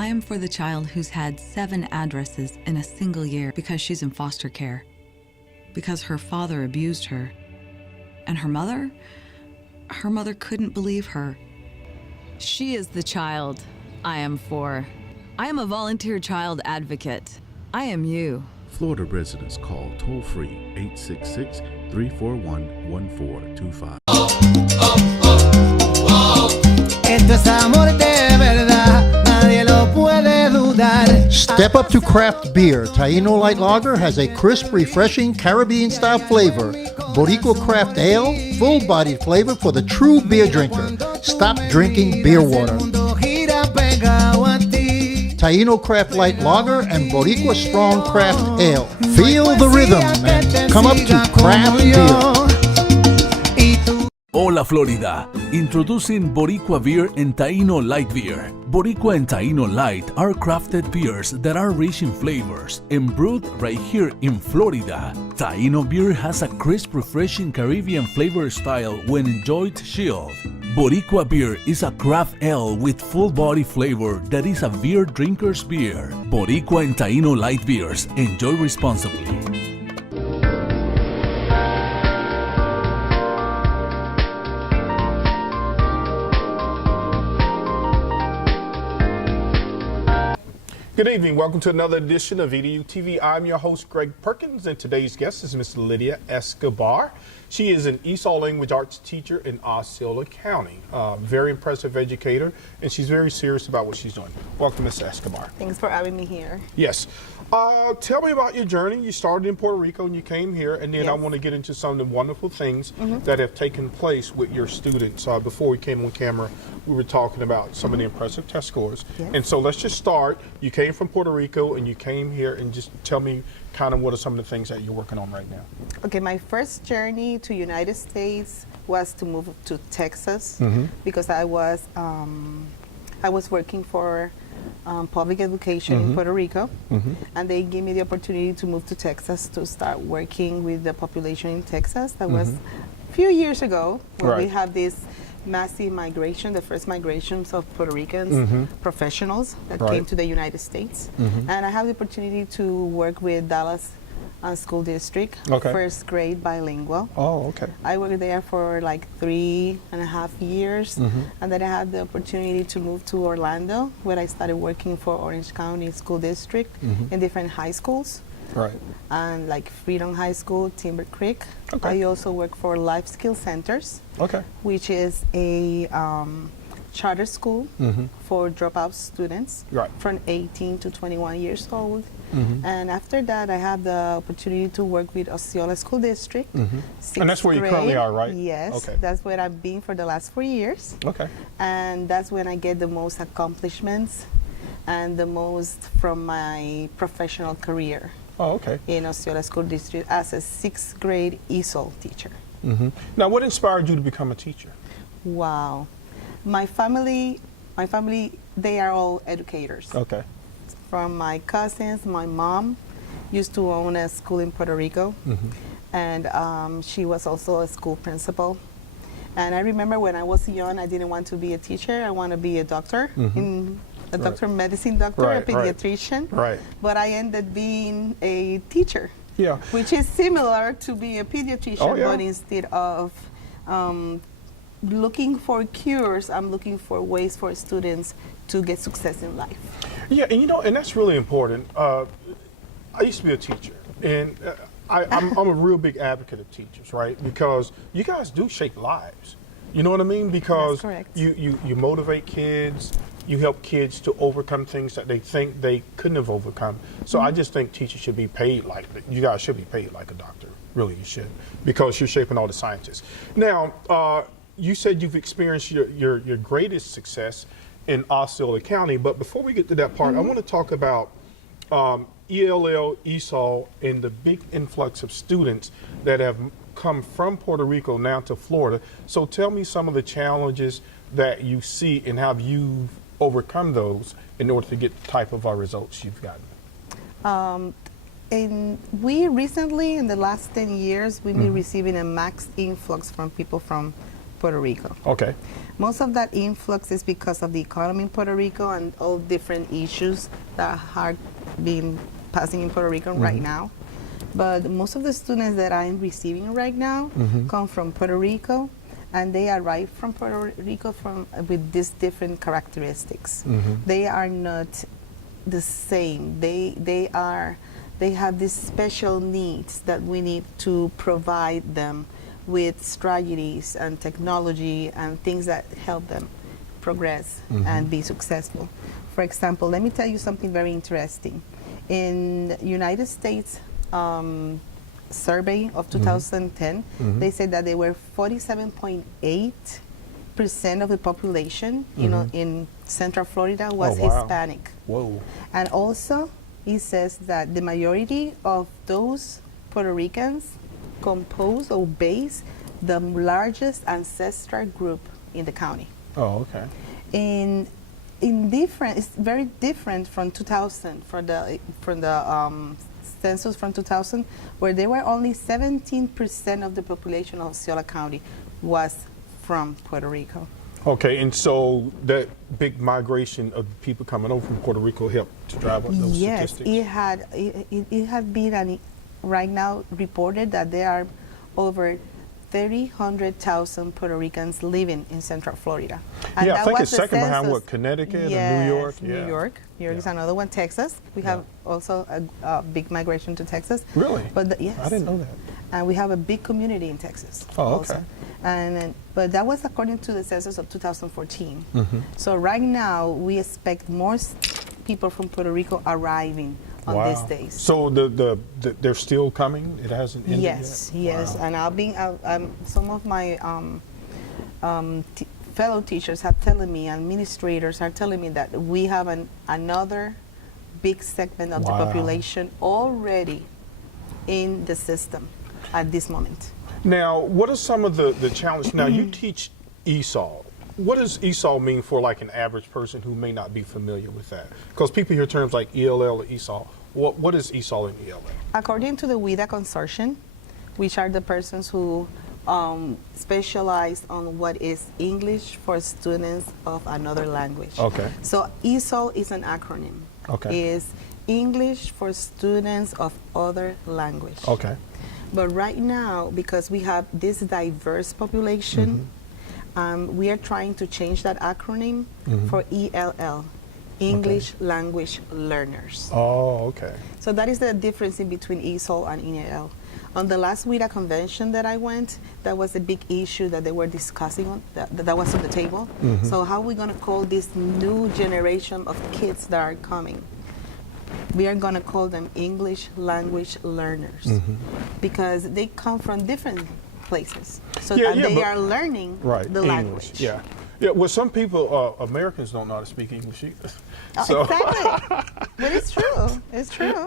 I am for the child who's had 7 addresses in a single year because she's in foster care, because her father abused her. And her mother couldn't believe her. She is the child I am for. I am a volunteer child advocate. I am you. Florida residents call toll-free 866-341-1425. Esto es amor de verdad, nadie lo puede dudar. Step up to craft beer. Taino Light Lager has a crisp, refreshing Caribbean-style flavor. Boricua Craft Ale, full-bodied flavor for the true beer drinker. Stop drinking beer water. Taino Craft Light Lager and Boricua Strong Craft Ale. Feel the rhythm and come up to craft beer. Hola Florida, introducing Boricua Beer and Taino Light Beer. Boricua and Taino Light are crafted beers that are rich in flavors and brewed right here in Florida. Taino beer has a crisp, refreshing Caribbean flavor style when enjoyed chilled. Boricua beer is a craft ale with full body flavor that is a beer drinker's beer. Boricua and Taino Light Beers. Enjoy responsibly. Good evening. Welcome to another edition of EDU TV. I'm your host, Greg Perkins, and today's guest is Miss Lydia Escobar. She is an ESOL language arts teacher in Osceola County. Very impressive educator, and she's very serious about what she's doing. Welcome, Miss Escobar. Thanks for having me here. Yes. Tell me about your journey. You started in Puerto Rico and you came here, and then I want to get into some of the wonderful things that have taken place with your students. Before we came on camera, we were talking about some of the impressive test scores. Yes. And so let's just start. You came from Puerto Rico and you came here, and just tell me kind of what are some of the things that you're working on right now. Okay, my first journey to United States was to move to Texas because I was working for public education in Puerto Rico, and they gave me the opportunity to move to Texas to start working with the population in Texas. That was a few years ago when we had this massive migration, the first migrations of Puerto Ricans professionals that came to the United States. And I have the opportunity to work with Dallas School District, first grade bilingual. Oh, okay. I worked there for like 3.5 years, and then I had the opportunity to move to Orlando, where I started working for Orange County School District in different high schools. Right. And like Freedom High School, Timber Creek. I also work for Life Skill Centers, which is a charter school for dropout students from 18 to 21 years old. And after that, I had the opportunity to work with Osceola School District. And that's where you currently are, right? Yes, that's where I've been for the last 4 years. And that's when I get the most accomplishments and the most from my professional career. In Osceola School District as a 6th grade ESOL teacher. Now, what inspired you to become a teacher? Wow. My family, they are all educators. From my cousins, my mom used to own a school in Puerto Rico, and she was also a school principal. And I remember when I was young, I didn't want to be a teacher. I want to be a doctor, a doctor, medicine doctor, a pediatrician. But I ended being a teacher, which is similar to being a pediatrician, but instead of looking for cures, I'm looking for ways for students to get success in life. Yeah, and you know, and that's really important. I used to be a teacher, and I'm a real big advocate of teachers, right? Because you guys do shape lives. You know what I mean? Because you motivate kids, you help kids to overcome things that they think they couldn't have overcome. So I just think teachers should be paid like, you guys should be paid like a doctor. Really, you should, because you're shaping all the scientists. Now, you said you've experienced your greatest success in Osceola County, but before we get to that part, I want to talk about ELL, ESOL, and the big influx of students that have come from Puerto Rico now to Florida. So tell me some of the challenges that you see and how you've overcome those in order to get the type of results you've gotten. And we recently, in the last 10 years, we've been receiving a max influx from people from Puerto Rico. Okay. Most of that influx is because of the economy in Puerto Rico and all different issues that are being passing in Puerto Rico right now. But most of the students that I'm receiving right now come from Puerto Rico, and they arrive from Puerto Rico with these different characteristics. They are not the same. They have these special needs that we need to provide them with strategies and technology and things that help them progress and be successful. For example, let me tell you something very interesting. In United States survey of 2010, they said that there were 47.8% of the population, in Central Florida was Hispanic. Whoa. And also, it says that the majority of those Puerto Ricans compose or base the largest ancestral group in the county. Oh, okay. It's very different from 2000, from the census from 2000, where there were only 17% of the population of Osceola County was from Puerto Rico. Okay, and so that big migration of people coming over from Puerto Rico helped to drive up those statistics? Yes, it had been right now reported that there are over 300,000 Puerto Ricans living in Central Florida. And yeah, that I think was it's the second behind census. what, Connecticut Yes, and New York? New York. New York is another one. Texas. We have also a big migration to Texas. Really? But yes. I didn't know that. And we have a big community in Texas. Oh, also. okay. But that was according to the census of 2014. So right now we expect more people from Puerto Rico arriving on these days. So they're still coming? It hasn't ended Yes, yet? yes. Wow. And some of my fellow teachers have telling me, administrators are telling me that we have another big segment of the population already in the system at this moment. Now, what are some of the challenges? Now, you teach ESOL. What does ESOL mean for like an average person who may not be familiar with that? Because people hear terms like ELL or ESOL. What is ESOL and ELL? According to the WIDA consortium, which are the persons who specialize on what is English for students of another language. Okay. So ESOL is an acronym. Okay. Is English for students of other language. Okay. But right now, because we have this diverse population, we are trying to change that acronym for ELL, English Language Learners. Oh, okay. So that is the difference in between ESOL and ELL. On the last WIDA convention that I went, that was a big issue that they were discussing, that was on the table. So how are we going to call this new generation of kids that are coming? We are going to call them English Language Learners because they come from different places. So they are learning the language. Yeah. Yeah, well, some people, Americans don't know how to speak English either. So. Exactly. But it's true. It's true.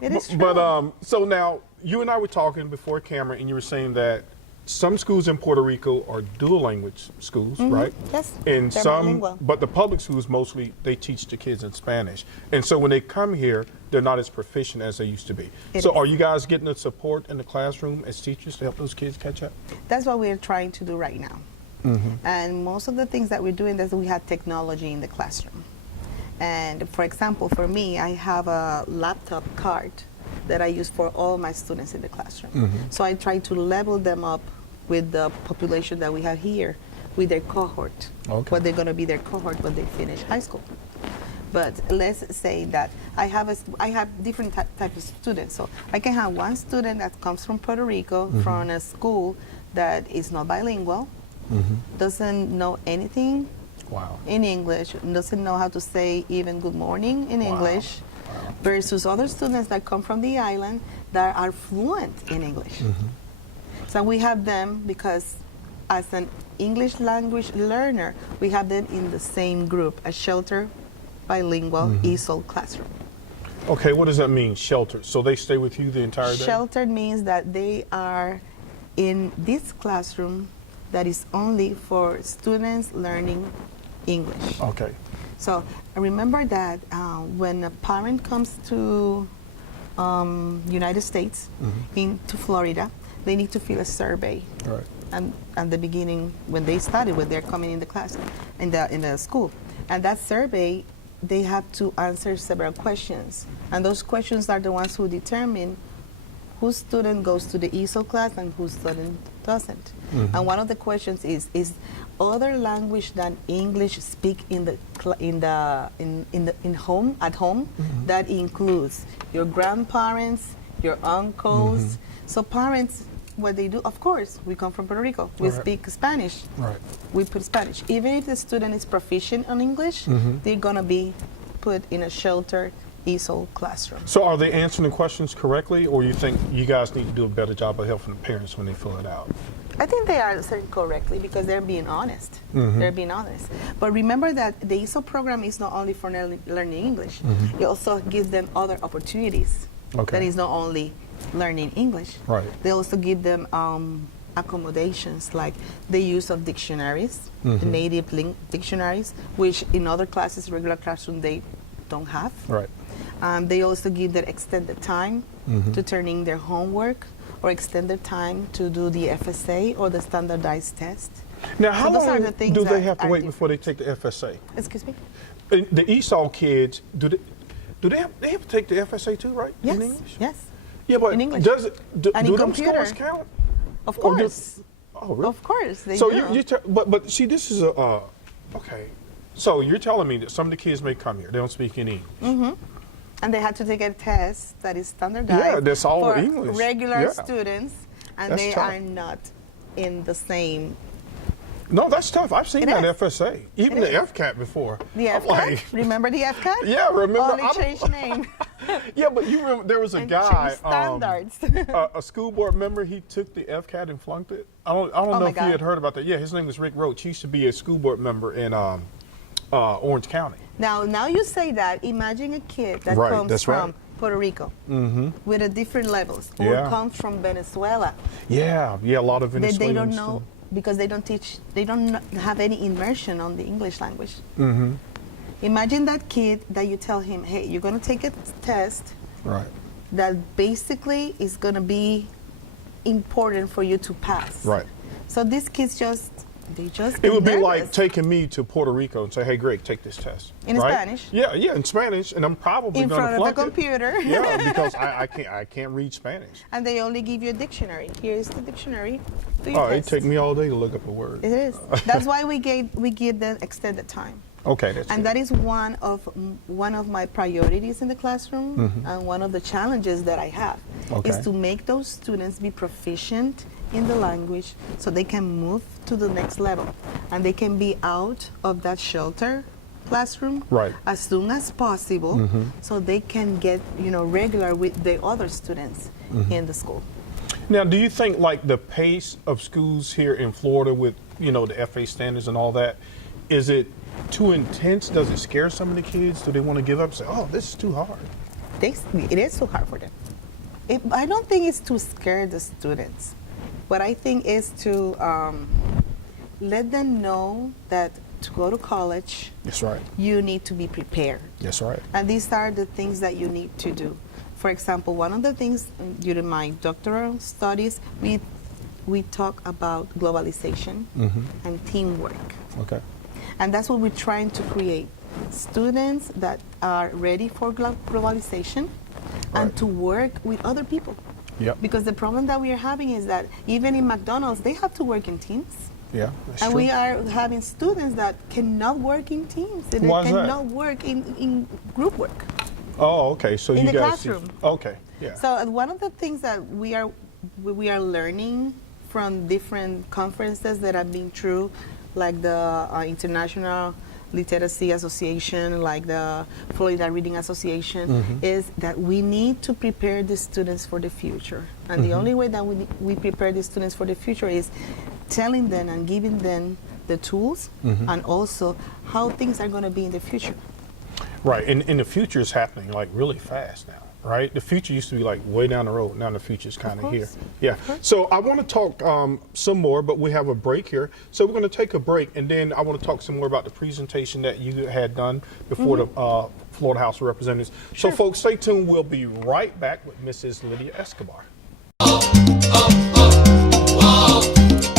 It is true. But so now, you and I were talking before camera, and you were saying that some schools in Puerto Rico are dual language schools, right? Yes. And they're some, bilingual. but the public schools mostly, they teach the kids in Spanish. And so when they come here, they're not as proficient as they used to be. So are you guys getting the support in the classroom as teachers to help those kids catch up? That's what we're trying to do right now. And most of the things that we're doing is we have technology in the classroom. And for example, for me, I have a laptop card that I use for all my students in the classroom. So I try to level them up with the population that we have here, with their cohort, what they're going to be their cohort when they finish high school. But let's say that I have different types of students. So I can have one student that comes from Puerto Rico, from a school that is not bilingual, doesn't know anything in English, doesn't know how to say even good morning in English, versus other students that come from the island that are fluent in English. So we have them because as an English language learner, we have them in the same group, a sheltered bilingual ESOL classroom. Okay, what does that mean, sheltered? So they stay with you the entire day? Sheltered means that they are in this classroom that is only for students learning English. Okay. So remember that when a parent comes to United States, into Florida, they need to fill a survey. Right. and at the beginning when they study, when they're coming in the class, in the school. And that survey, they have to answer several questions. And those questions are the ones who determine whose student goes to the ESOL class and whose student doesn't. And one of the questions is other language than English speak at home. That includes your grandparents, your uncles. So parents, what they do, of course, we come from Puerto Rico. We speak Spanish. Right. We put Spanish. Even if the student is proficient on English, they're gonna be put in a sheltered ESOL classroom. So are they answering the questions correctly, or you think you guys need to do a better job of helping the parents when they fill it out? I think they are answering correctly because they're being honest. They're being honest. But remember that the ESOL program is not only for learning English. It also gives them other opportunities. That is not only learning English. Right. They also give them accommodations like the use of dictionaries, the native dictionaries, which in other classes, regular classroom, they don't have. Right. They also give them extended time to turn in their homework, or extended time to do the FSA or the standardized test. Now, how those are long the things do they that have to are wait different. before they take the FSA? Excuse me? The ESOL kids, do they have to take the FSA too, right? Yes. In English? Yes. Yeah, but In English. does it, do And in them computer. scores count? Of Or do- course. Oh, really? Of course. They So do. but see, this is a okay. So you're telling me that some of the kids may come here, they don't speak any English. And they have to take a test that is standardized Yeah, that's all for English. regular Yeah. students, and That's they tough. are not in the same. No, that's tough. I've seen It that is. FSA, even It the is. FCAT before. The I'm FCAT? like- Remember the FCAT? Yeah, remember. Only I don't- changed name. Yeah, but you remember there was a And guy, changed standards. a school board member. He took the FCAT and flunked it. I don't know my if you God. had heard about that. Yeah, his name was Rick Roach. He used to be a school board member in Orange County. Now you say that. Imagine a kid that Right, comes that's from right. Puerto Rico with a different levels, or Yeah. comes from Venezuela. Yeah, a lot of They Venezuelans. don't know because they don't have any immersion on the English language. Imagine that kid that you tell him, hey, you're going to take a test Right. that basically is going to be important for you to pass. Right. So these kids they just It get would be nervous. like taking me to Puerto Rico and say, "Hey, Greg, take this test." In right? Spanish? Yeah, in Spanish, and I'm probably in going to front of the flunk it. computer. Yeah, because I can't read Spanish. And they only give you a dictionary. Here's the dictionary. Do your Oh, it test. take me all day to look up a word. It is. That's why we give them extended time. Okay, that's And good. that is one of my priorities in the classroom, and one of the challenges that I have is Okay. to make those students be proficient in the language so they can move to the next level and they can be out of that shelter classroom Right. as soon as possible so they can get regular with the other students in the school. Now, do you think like the pace of schools here in Florida with the FA standards and all that, is it too intense? Does it scare some of the kids? Do they want to give up? Say, "Oh, this is too hard." It is too hard for them. I don't think it's to scare the students. What I think is to let them know that to go to college, That's right. you need to be prepared. That's right. And these are the things that you need to do. For example, one of the things during my doctoral studies, we talk about globalization and teamwork. Okay. And that's what we're trying to create. Students that are ready for globalization and Right. to work with other people. Yep. Because the problem that we are having is that even in McDonald's, they have to work in teams. Yeah, that's And true. we are having students that cannot work in teams. They Why is that? cannot work in group work. Oh, okay. So in you the guys classroom. Okay. Yeah. So one of the things that we are learning from different conferences that have been through, like the International Literacy Association, like the Florida Reading Association, is that we need to prepare the students for the future. And the only way that we prepare the students for the future is telling them and giving them the tools and also how things are going to be in the future. Right. And the future is happening like really fast now, right? The future used to be like way down the road. Now the future is kind of here. course. Yeah. So I want to talk some more, but we have a break here. So we're going to take a break, and then I want to talk some more about the presentation that you had done before the Florida House of Representatives. So folks, stay tuned. We'll be right back with Mrs. Lydia Escobar.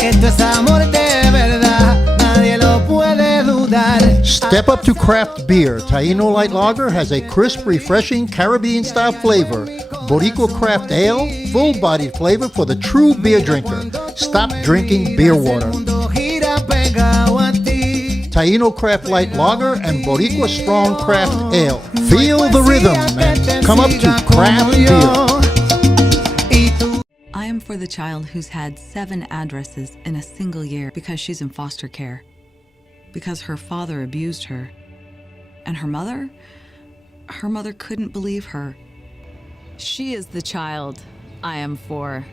Esto es amor de verdad, nadie lo puede dudar. Step up to craft beer. Taino Light Lager has a crisp, refreshing Caribbean-style flavor. Boricua Craft Ale, full-bodied flavor for the true beer drinker. Stop drinking beer water. Mundo gira pegado a ti. Taino Craft Light Lager and Boricua Strong Craft Ale. Feel the rhythm and come up to craft beer. I am for the child who's had 7 addresses in a single year because she's in foster care, because her father abused her, and her mother couldn't believe her. She is the child I am for.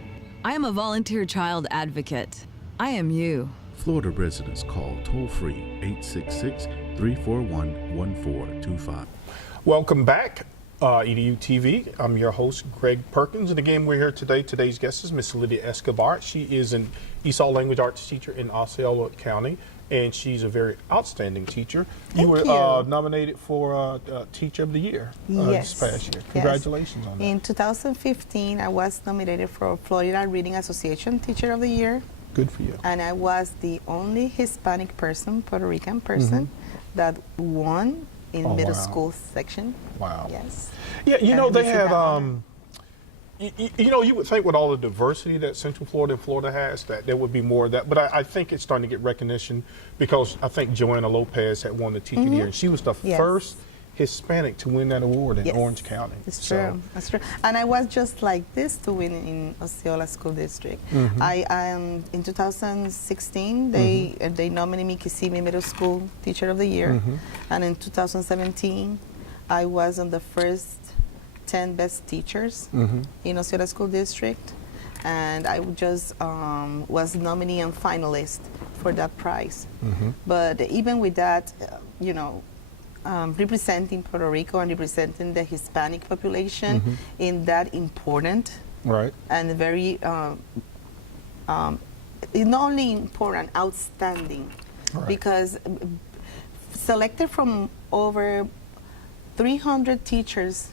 I am a volunteer child advocate. I am you. Florida residents call toll-free 866-341-1425. Welcome back, EDU TV. I'm your host, Greg Perkins, and again, we're here today. Today's guest is Miss Lydia Escobar. She is an ESOL language arts teacher in Osceola County, and she's a very outstanding teacher. Thank you were you. Nominated for Teacher of the Year Yes. this past year. Yes. Congratulations on that. In 2015, I was nominated for Florida Reading Association Teacher of the Year, Good for you. and I was the only Hispanic person, Puerto Rican person, that won in Oh, middle wow. school section. Wow. Yes. Yeah, you And know, they received had, that honor. you know, you would think with all the diversity that Central Florida and Florida has, that there would be more of that. But I think it's starting to get recognition because I think Joanna Lopez had won the Teacher of the Year, and she was the Yes. first Hispanic to win that award in Yes. Orange County. It's So, true. That's true. And I was just like this to win in Osceola School District. I in 2016 they nominated me Kissimmee Middle School Teacher of the Year, and in 2017 I was on the first 10 best teachers in Osceola School District, and I just was nominee and finalist for that prize. But even with that, you know. Representing Puerto Rico and representing the Hispanic population in that important right. and very, not only important, outstanding, Right. because selected from over 300 teachers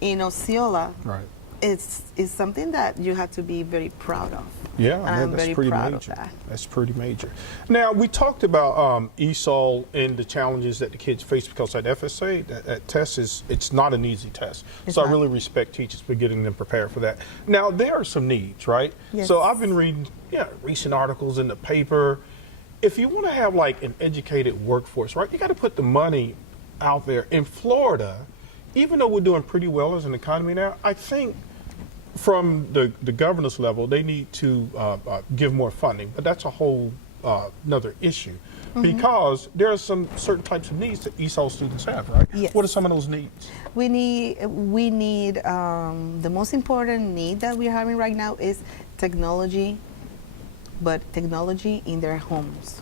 in Osceola, Right. it's something that you have to be very proud of. Yeah, And I mean, I'm that's very pretty proud major. of that. That's pretty major. Now, we talked about ESOL and the challenges that the kids face because that FSA, that test it's not an easy test. It's So I not. really respect teachers for getting them prepared for that. Now, there are some needs, right? Yes. So I've been reading recent articles in the paper. If you want to have like an educated workforce, right, you got to put the money out there. In Florida, even though we're doing pretty well as an economy now, I think from the governor's level, they need to give more funding, but that's a whole another issue because there are some certain types of needs that ESOL students have, right? Yes. What are some of those needs? We need the most important need that we're having right now is technology, but technology in their homes.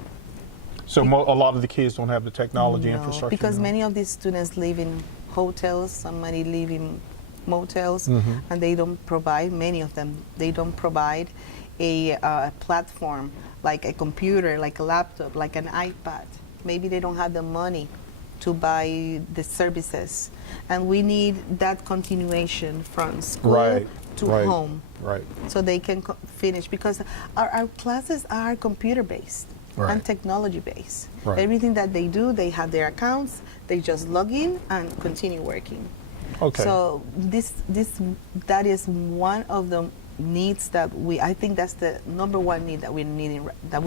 So a lot of the kids don't have the technology No, infrastructure. because now. many of these students live in hotels, somebody live in motels, and they don't provide, many of them, they don't provide a platform like a computer, like a laptop, like an iPad. Maybe they don't have the money to buy the services. And we need that continuation from school Right, to right, home right. so they can finish, because our classes are computer-based Right. and technology-based. Right. Everything that they do, they have their accounts, they just log in and continue working. Okay. So that is one of the needs that I think that's the number one need that we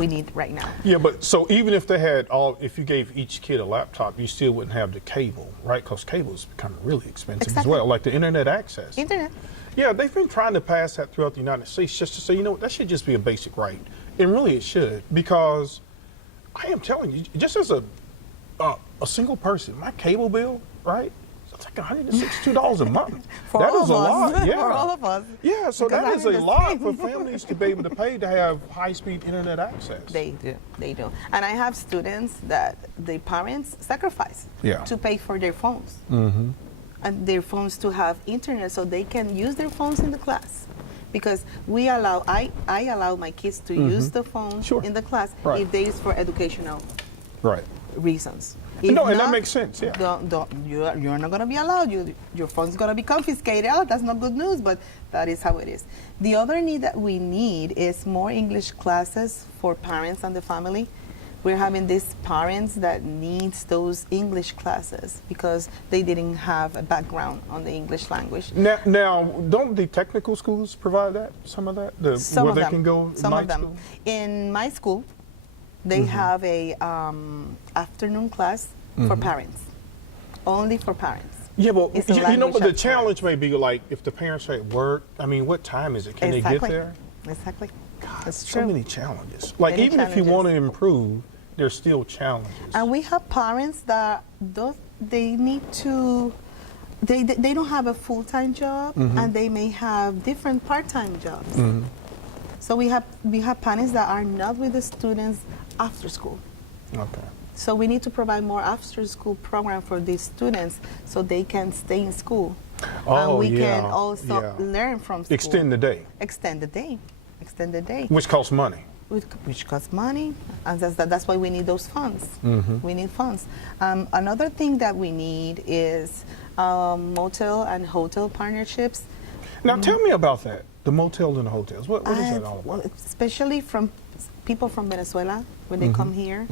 need right now. Yeah, but so even if they had if you gave each kid a laptop, you still wouldn't have the cable, right? Because cable is becoming really expensive as Exactly. well, like the internet access. Internet. Yeah, they've been trying to pass that throughout the United States just to say, you know what, that should just be a basic right. And really it should, because I am telling you, just as a single person, my cable bill, right? It's like $162 a month. For That all is of a us. lot. Yeah. For all of us. Yeah, so Because that I'm is in a the lot same. for families to be able to pay to have high-speed internet access. They do. And I have students that the parents sacrifice Yeah. to pay for their phones. And their phones to have internet so they can use their phones in the class. Because I allow my kids to use the phone Sure. in the class Right. if they use for educational Right. reasons. No, and that makes sense, yeah. You're not going to be allowed. Your phone's going to be confiscated. Oh, that's not good news, but that is how it is. The other need that we need is more English classes for parents and the family. We're having these parents that needs those English classes because they didn't have a background on the English language. Now don't the technical schools provide that? Some of that, Some where of they them. can go. Some night of them. School? In my school, they have a afternoon class for parents, only for parents. Yeah, but It's a you know, but language the challenge may be like if the parents are at work. I mean, what time is it? Can they get there? Exactly. That's So true. many challenges. Like Many even if you challenges. want to improve, there's still challenges. And we have parents that they need to. They don't have a full-time job, and they may have different part-time jobs. So we have parents that are not with the students after school. Okay. So we need to provide more after-school program for these students so they can stay in school. Oh, and we yeah, can also yeah. learn from school. Extend the day, Extend the day. Extend the day. which costs money. Which costs money, and that's why we need those funds. Mm-hmm. We need funds. Another thing that we need is motel and hotel partnerships. Now tell me about that. The motels and the hotels. What is that all about? Especially from people from Venezuela, when they come here,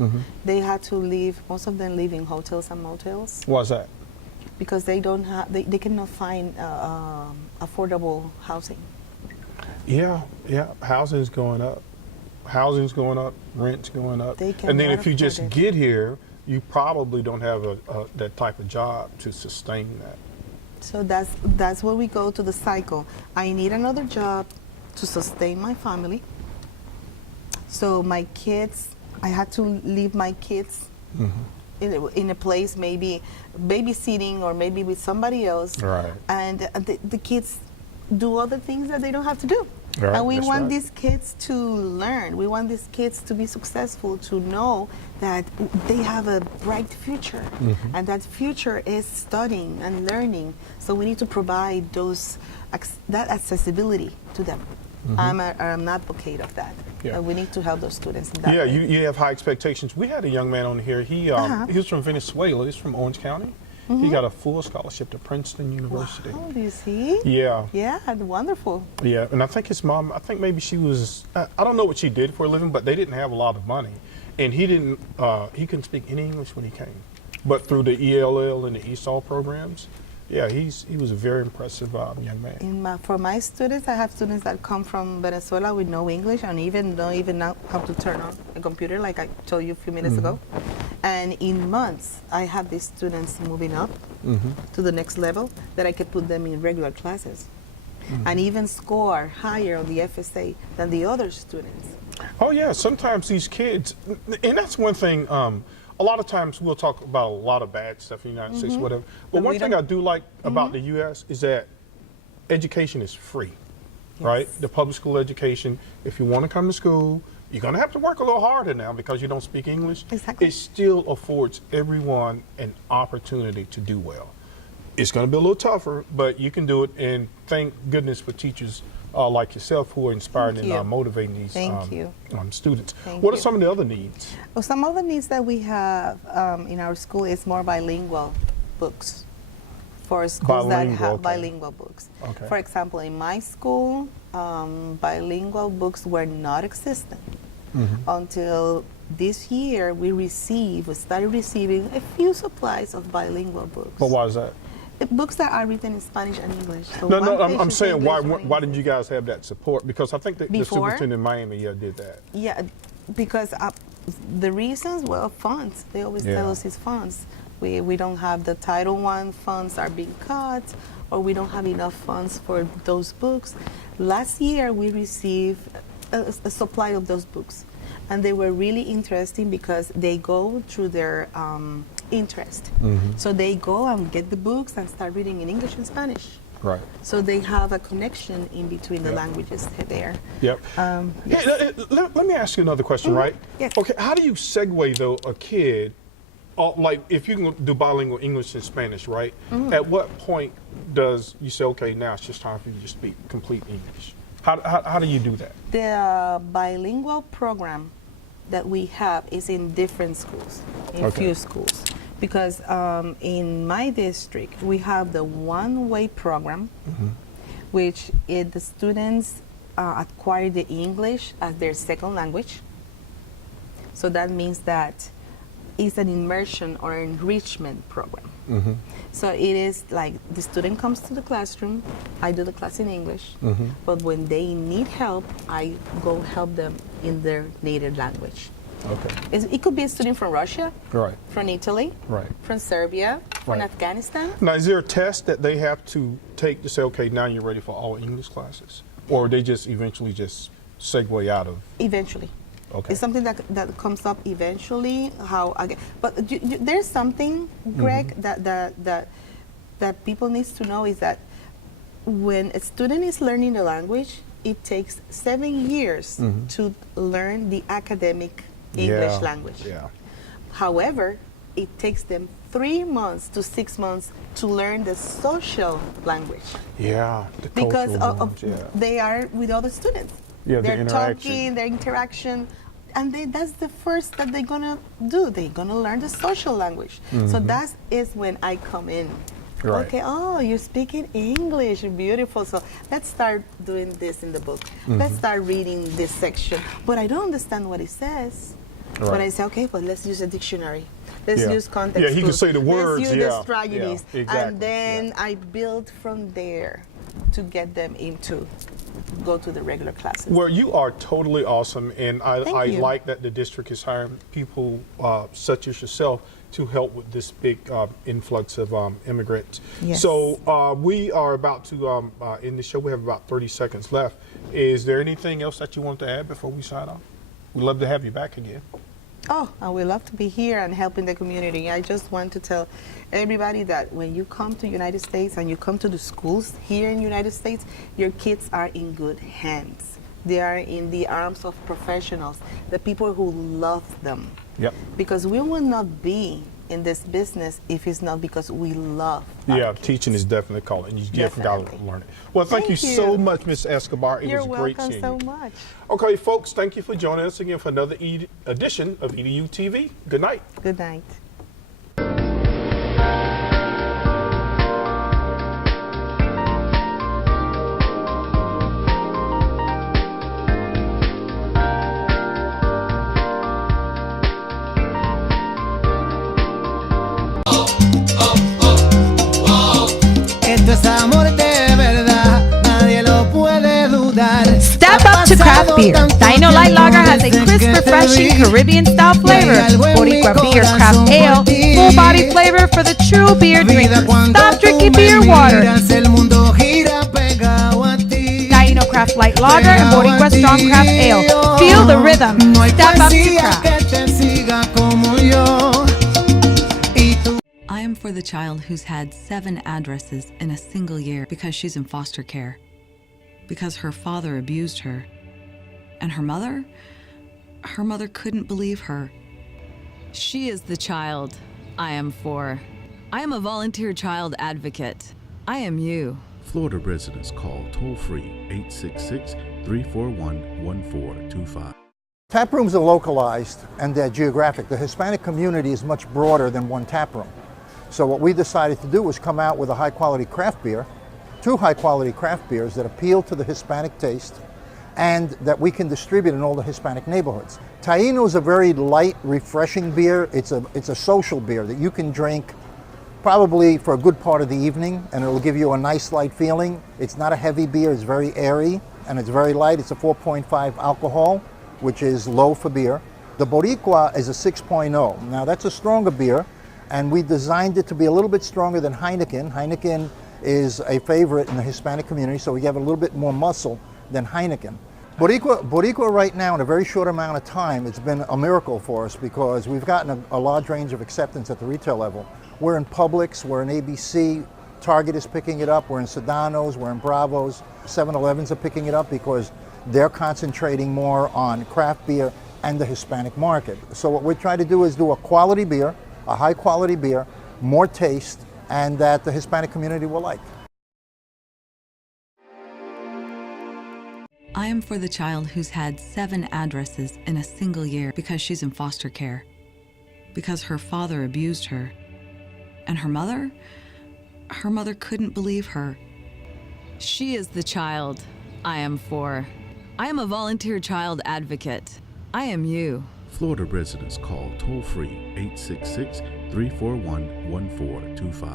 they had to leave. Most of them live in hotels and motels Why's that? because they don't have. They cannot find affordable housing. Yeah. Housing's going up. Housing's going up. Rent's going up. They And then cannot if you just afford it. get here, you probably don't have that type of job to sustain that. So that's where we go to the cycle. I need another job to sustain my family. So my kids, I had to leave my kids in a place, maybe babysitting or maybe with somebody else. Right. And the kids do other things that they don't have to do. Right, And we that's want right. these kids to learn. We want these kids to be successful, to know that they have a bright future. And that future is studying and learning. So we need to provide that accessibility to them. I'm an advocate of that. Yeah. We need to help those students in that Yeah, way. you have high expectations. We had a young man on here. He was from Venezuela. He's from Orange County. He got a full scholarship to Princeton University. Oh, do you see? Yeah. Yeah, wonderful. Yeah, and I think his mom, I think maybe she was, I don't know what she did for a living, but they didn't have a lot of money. And he couldn't speak any English when he came. But through the ELL and the ESOL programs, yeah, he was a very impressive young man. For my students, I have students that come from Venezuela with no English and don't even know how to turn on a computer, like I told you a few minutes ago. And in months, I have these students moving up to the next level that I could put them in regular classes and even score higher on the FSA than the other students. Oh yeah, sometimes these kids, and that's one thing, a lot of times we'll talk about a lot of bad stuff in the United States, whatever. But one thing I do like about the U.S. is that education is free, right? The public school education, if you want to come to school, you're going to have to work a little harder now because you don't speak English. Exactly. It still affords everyone an opportunity to do well. It's going to be a little tougher, but you can do it. And thank goodness for teachers like yourself who are inspiring and motivating these students. What are some of the other needs? Well, some other needs that we have in our school is more bilingual books for schools that have bilingual books. Okay. For example, in my school, bilingual books were not existent until this year. We started receiving a few supplies of bilingual books. But why is that? Books that are written in Spanish and English. So No, I'm saying why didn't you guys have that support? Because I think the Before? superintendent in Miami did that. Yeah, because the reasons, well, funds. They always tell us it's funds. We don't have the Title I funds are being cut, or we don't have enough funds for those books. Last year, we received a supply of those books, and they were really interesting because they go through their interest. So they go and get the books and start reading in English and Spanish. Right. So they have a connection in between the languages there. Yep. Yes. Hey, let me ask you another question, right? Yes. Okay, how do you segue, though, a kid, like if you can do bilingual English and Spanish, right? At what point does you say, okay, now it's just time for you to speak complete English? How do you do that? The bilingual program that we have is in different schools, in few schools. Because in my district, we have the one-way program, which is the students acquire the English as their second language. So that means that it's an immersion or enrichment program. So it is like the student comes to the classroom, I do the class in English, but when they need help, I go help them in their native language. Okay. It could be a student from Russia, Right. from Italy, Right. from Serbia, from Right. Afghanistan. Now, is there a test that they have to take to say, okay, now you're ready for all English classes? Or they just eventually just segue out of? Eventually. Okay. It's something that comes up eventually. But there's something, Greg, that people needs to know is that when a student is learning the language, it takes 7 years to learn the academic English language. Yeah. However, it takes them 3 months to 6 months to learn the social language Yeah. The because cultural of norms, they are with other students. Yeah, the they're interaction. talking, their interaction, and that's the first that they're gonna do. They're gonna learn the social language. So that is when I come in. Right. Okay, oh, you're speaking English, beautiful. So let's start doing this in the book. Let's start reading this section. But I don't understand what it says. But I Right. say, okay, but let's use a dictionary. Let's Yeah. use context Yeah, he can clues. say the words, Let's use yeah, the strategies. yeah, exactly, And then yeah. I build from there to get them into go to the regular classes. Well, you are totally awesome, and I Thank you. like that the district is hiring people such as yourself to help with this big influx of immigrants. Yes. So we are about to end the show. We have about 30 seconds left. Is there anything else that you want to add before we sign off? We'd love to have you back again. Oh, I would love to be here and helping the community. I just want to tell everybody that when you come to United States and you come to the schools here in United States, your kids are in good hands. They are in the arms of professionals, the people who love them. Yep. Because we will not be in this business if it's not because we love our Yeah, kids. teaching is definitely calling. You definitely got to Definitely. learn it. Well, thank you Thank so you. much, Ms. Escobar. It You're was great welcome seeing so you. much. Okay, folks, thank you for joining us again for another edition of EDU TV. Good night. Good night. Esto es amor de verdad, nadie lo puede dudar. Step up to craft beer. Dino Light Lager has a crisp, refreshing Caribbean-style flavor. Boricua Beer Craft Ale, full-body flavor for the true beer drinker. Stop drinking beer water. El mundo gira pegado a ti. Dino Craft Light Lager and Boricua Strong Craft Ale. Feel the rhythm. No hay Step up to poesía craft. que te siga como yo. Y tú I am for the child who's had 7 addresses in a single year because she's in foster care, because her father abused her, and her mother couldn't believe her. She is the child I am for. I am a volunteer child advocate. I am you. Florida residents call toll-free 866-341-1425. Tap rooms are localized and they're geographic. The Hispanic community is much broader than one tap room. So what we decided to do was come out with a high-quality craft beer, 2 high-quality craft beers that appeal to the Hispanic taste and that we can distribute in all the Hispanic neighborhoods. Taino is a very light, refreshing beer. It's a social beer that you can drink probably for a good part of the evening, and it'll give you a nice light feeling. It's not a heavy beer, it's very airy, and it's very light. It's a 4.5 alcohol, which is low for beer. The Boricua is a 6.0. Now that's a stronger beer, and we designed it to be a little bit stronger than Heineken. Heineken is a favorite in the Hispanic community, so we have a little bit more muscle than Heineken. Boricua right now, in a very short amount of time, it's been a miracle for us because we've gotten a large range of acceptance at the retail level. We're in Publix, we're in ABC, Target is picking it up, we're in Sedano's, we're in Bravo's, 7-Elevens are picking it up because they're concentrating more on craft beer and the Hispanic market. So what we're trying to do is do a quality beer, a high quality beer, more taste, and that the Hispanic community will like. I am for the child who's had 7 addresses in a single year because she's in foster care, because her father abused her, And her mother couldn't believe her. She is the child I am for. I am a volunteer child advocate. I am you. Florida residents call toll-free 866-341-1425.